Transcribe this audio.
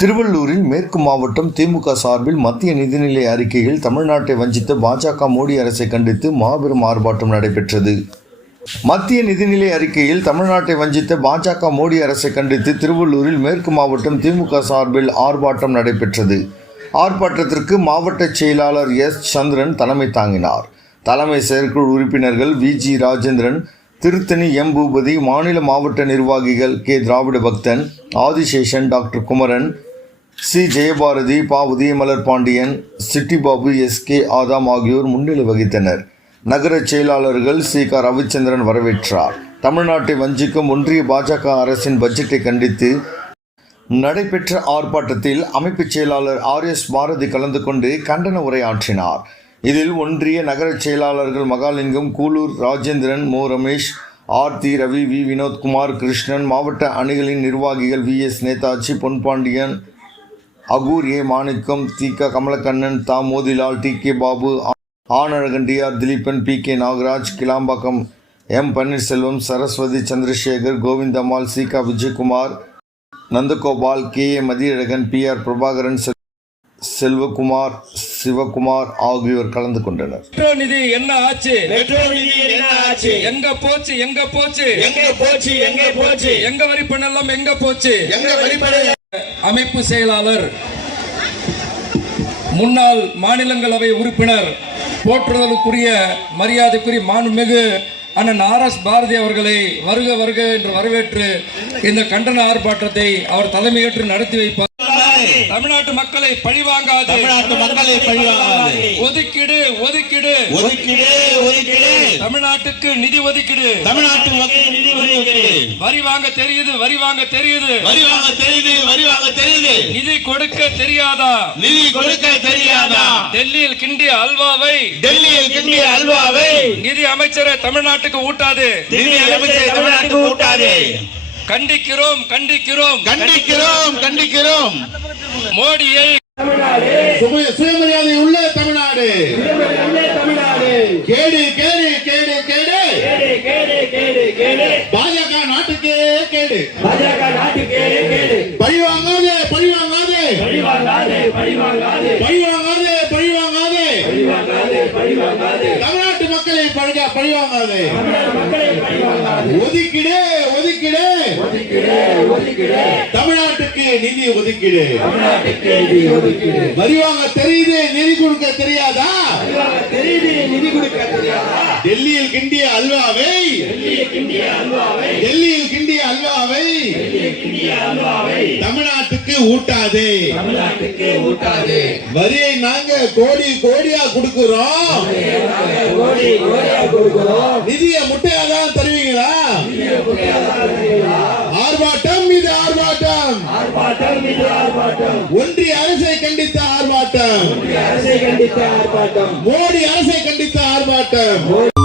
திருவள்ளூரில் மேற்கு மாவட்டம் திமுக சார்பில் மத்திய நிதிநிலை அறிக்கையில் தமிழ்நாட்டை வஞ்சித்த பாஜக மோடி அரசை கண்டித்து மாபெரும் ஆர்ப்பாட்டம் நடைபெற்றது. மத்திய நிதிநிலை அறிக்கையில் தமிழ்நாட்டை வஞ்சித்த பாஜக மோடி அரசை கண்டித்து திருவள்ளூரில் மேற்கு மாவட்டம் திமுக சார்பில் ஆர்ப்பாட்டம் நடைபெற்றது. ஆர்ப்பாட்டத்திற்கு மாவட்ட செயலாளர் எஸ் சந்திரன் தலைமை தாங்கினார். தலைமை செயற்குழு உறுப்பினர்கள் V. G. Rajendran Tiruttani M. Bhupathi மாநில மாவட்ட நிர்வாகிகள் K. Dravida Bhakthan Adiseshan doctor Kumaran C. Jayabharathi பா. Udhayamalar Pandiyan Chittibabu S. K. Adam ஆகியோர் முன்னிலை வகித்தனர். நகர செயலாளர்கள் சி. க. ரவிச்சந்திரன் வரவேற்றார். தமிழ்நாட்டை வஞ்சிக்கும் ஒன்றிய பாஜக அரசின் பட்ஜெட்டை கண்டித்து நடைபெற்ற ஆர்ப்பாட்டத்தில் அமைப்புச் செயலாளர் ஆர். எஸ். பாரதி கலந்து கொண்டு கண்டன உரையாற்றினார். இதில் ஒன்றிய நகர செயலாளர்கள் மகாலிங்கம் கூலூர் ராஜேந்திரன் மோ. ரமேஷ் ஆர்த்தி ரவி வி. வினோத்குமார் கிருஷ்ணன் மாவட்ட அணிகளின் நிர்வாகிகள் V. S. Netaji Ponpandiyan Akur A Manickam தி க கமலக்கண்ணன் தா Motilal T K Babu Anazhagan T R Dileepan P K Nagaraj Kilambakkam M Panneerselvam Saraswathi Chandrasekar Govindammal C க Vijayakumar Nandagopal K A Mathiyazhagan P R Prabhakaran செல்- செல்வகுமார் சிவகுமார் ஆகியோர் கலந்து கொண்டனர். Metro நிதி என்ன ஆச்சு? Metro நிதி என்ன ஆச்சு? எங்க போச்சு? எங்க போச்சு? எங்க போச்சு? எங்க போச்சு? எங்க வரி பணம் எல்லாம் எங்க போச்சு? எங்க வழிபட அமைப்பு செயலாளர் முன்னாள் மாநிலங்களவை உறுப்பினர் போற்றுதலுக்குரிய மரியாதைக்குரிய மாண்புமிகு அண்ணன் ஆர் எஸ் பாரதி அவர்களை வருக வருக என்று வரவேற்று இந்த கண்டன ஆர்ப்பாட்டத்தை அவர் தலைமையேற்று நடத்தி வைப்பார். தமிழ்நாட்டு மக்களை பழிவாங்காது. தமிழ்நாட்டு மக்களை பழிவாங்காது. ஒதுக்கீடு ஒதுக்கீடு. ஒதுக்கீடு ஒதுக்கீடு. தமிழ்நாட்டுக்கு நிதி ஒதுக்கீடு. தமிழ்நாட்டு மக்கள் நிதி ஒதுக்கீடு. வரி வாங்க தெரியுது வரி வாங்க தெரியுது. வரி வாங்க தெரியுது வரி வாங்க தெரியுது. நிதி கொடுக்க தெரியாதா? நிதி கொடுக்க தெரியாதா? டெல்லியில் கிண்டிய அல்வாவை. டெல்லியில் கிண்டிய அல்வாவை. நிதி அமைச்சரை தமிழ்நாட்டுக்கு ஊட்டாது. நிதி அமைச்சர் தமிழ்நாட்டுக்கு ஊட்டாது. கண்டிக்கிறோம் கண்டிக்கிறோம். கண்டிக்கிறோம் கண்டிக்கிறோம். மோடியை சுய- சுயமரியாதை உள்ள தமிழ்நாடு. கேடு கேடு கேடு கேடு. பாஜக நாட்டுக்கே கேடு. பழி வாங்காதே பழி வாங்காதே. பழி வாங்காதே பழி வாங்காதே. தமிழ்நாட்டு மக்களை பழக பழி வாங்காதே. ஒதுக்கிடு தமிழ்நாட்டுக்கு நிதி ஒதுக்கிடு. வரி வாங்க தெரியுது நிதி கொடுக்க தெரியாதா? டெல்லியில் கிண்டிய அல்வாவை. டெல்லியில் கிண்டிய அல்வாவை. தமிழ்நாட்டுக்கு ஊட்டாதே. வரியை நாங்க கோடி கோடியா கொடுக்கிறோம். நிதியை முட்டையாதான் ஆர்ப்பாட்டம் ஒன்றிய அரசை கண்டித்த ஆர்ப்பாட்டம். மோடி அரசை கண்டித்த ஆர்ப்பாட்டம்.